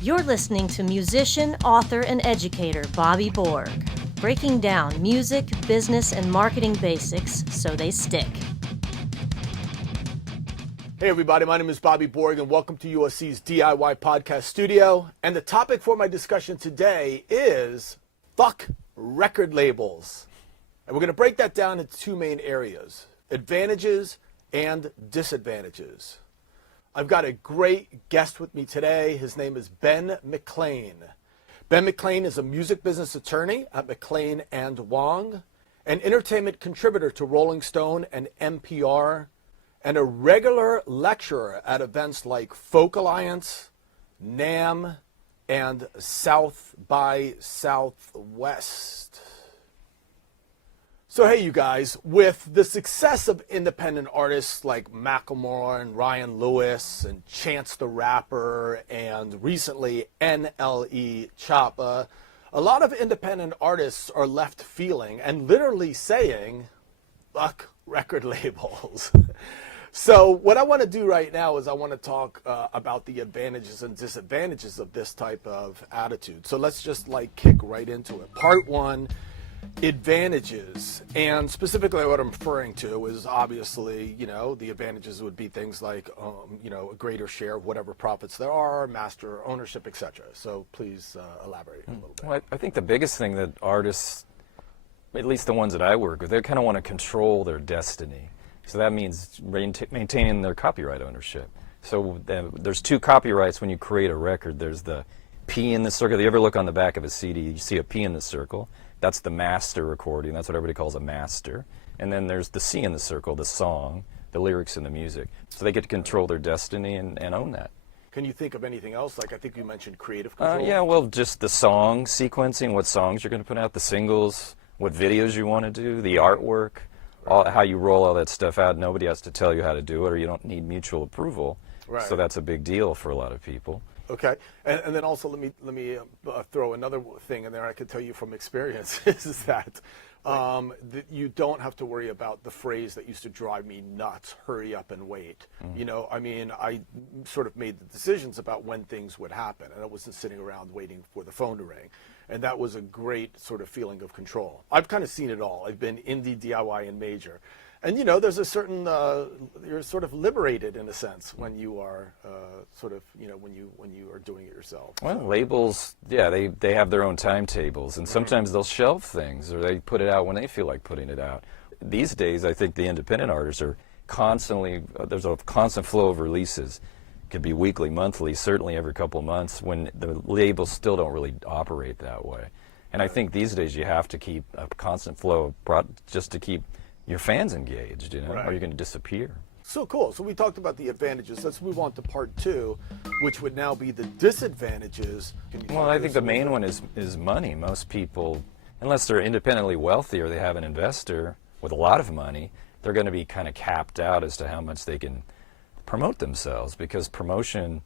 You're listening to musician, author, and educator Bobby Borg, breaking down music, business, and marketing basics so they stick. Hey everybody, my name is Bobby Borg and welcome to USC's DIY Podcast Studio. And the topic for my discussion today is fuck record labels. And we're going to break that down into two main areas, advantages and disadvantages. I've got a great guest with me today. His name is Ben McLane. Ben McLane is a music business attorney at McLane and Wong, an entertainment contributor to Rolling Stone and NPR, and a regular lecturer at events like Folk Alliance, NAMM, and South by Southwest. So hey you guys, with the success of independent artists like Macklemore and Ryan Lewis and Chance the Rapper and recently NLE Choppa, a lot of independent artists are left feeling and literally saying, fuck record labels. So what I want to do right now is I want to talk about the advantages and disadvantages of this type of attitude. So let's just kick right into it. Part one, advantages. And specifically what I'm referring to is obviously, the advantages would be things like, a greater share of whatever profits there are, master ownership, etc. So please elaborate a little bit. Well, I think the biggest thing that artists, at least the ones that I work with, they kind of want to control their destiny. So that means maintaining their copyright ownership. So there's two copyrights when you create a record. There's the P in the circle. You ever look on the back of a CD, you see a P in the circle. That's the master recording. That's what everybody calls a master. And then there's the C in the circle, the song, the lyrics and the music. So they get to control their destiny and own that. Can you think of anything else? I think you mentioned creative control. Yeah, well, just the song sequencing, what songs you're going to put out, the singles, what videos you want to do, the artwork, how you roll all that stuff out. Nobody has to tell you how to do it, or you don't need mutual approval. Right. So that's a big deal for a lot of people. Okay, and then also let me throw another thing in there. I can tell you from experience is that you don't have to worry about the phrase that used to drive me nuts: "Hurry up and wait." Mm-hmm. I sort of made the decisions about when things would happen, and I wasn't sitting around waiting for the phone to ring. And that was a great sort of feeling of control. I've kind of seen it all. I've been indie, DIY, and major. And, there's a certain, you're sort of liberated in a sense when you are when you are doing it yourself. Well, labels, yeah, they have their own timetables, and sometimes they'll shelve things, or they put it out when they feel like putting it out. These days, I think the independent artists are constantly, there's a constant flow of releases. It could be weekly, monthly, certainly every couple of months, when the labels still don't really operate that way. And I think these days you have to keep a constant flow just to keep your fans engaged, right, or you're going to disappear. So cool. So we talked about the advantages. Let's move on to part two, which would now be the disadvantages. Well, I think the main one is money. Most people, unless they're independently wealthy or they have an investor with a lot of money, they're going to be kind of capped out as to how much they can promote themselves, because promotion,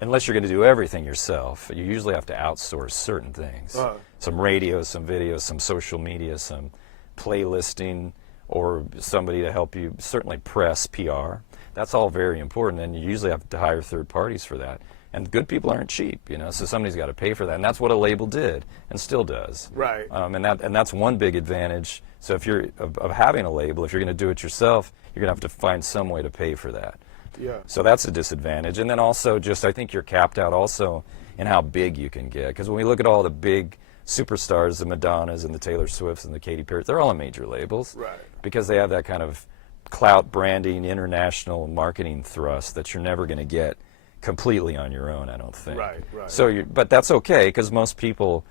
unless you're going to do everything yourself, you usually have to outsource certain things. Some radio, some video, some social media, some playlisting, or somebody to help you, certainly press, PR. That's all very important, and you usually have to hire third parties for that. And good people aren't cheap, so somebody's got to pay for that, and that's what a label did and still does. Right. And that's one big advantage. So if you're of having a label, if you're going to do it yourself, you're going to have to find some way to pay for that. Yeah. So that's a disadvantage. And then also I think you're capped out also in how big you can get, because when we look at all the big superstars, the Madonnas and the Taylor Swifts and the Katy Perry, they're all on major labels. Right. Because they have that kind of clout branding, international marketing thrust that you're never going to get completely on your own, I don't think. Right. So, but that's okay, because most people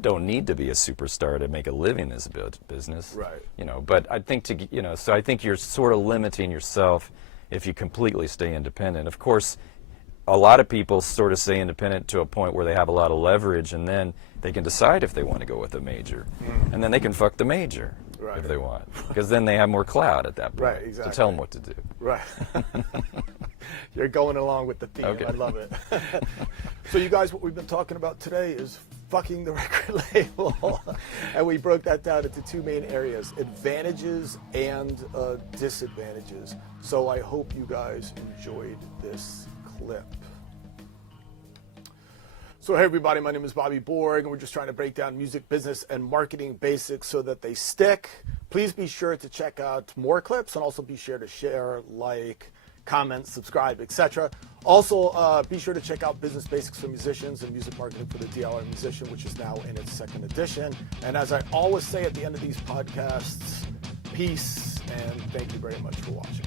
don't need to be a superstar to make a living in this business. Right. But I think so I think you're sort of limiting yourself if you completely stay independent. Of course, a lot of people sort of stay independent to a point where they have a lot of leverage, and then they can decide if they want to go with a major. And then they can fuck the major if they want, because then they have more clout at that point to tell them what to do. Right. You're going along with the theme. Okay. I love it. So you guys, what we've been talking about today is fucking the record label. And we broke that down into two main areas, advantages and disadvantages. So I hope you guys enjoyed this clip. So hey everybody, my name is Bobby Borg, and we're just trying to break down music business and marketing basics so that they stick. Please be sure to check out more clips, and also be sure to share, like, comment, subscribe, etc. Also, be sure to check out Business Basics for Musicians and Music Marketing for the DIY Musician, which is now in its 2nd edition. And as I always say at the end of these podcasts, peace, and thank you very much for watching.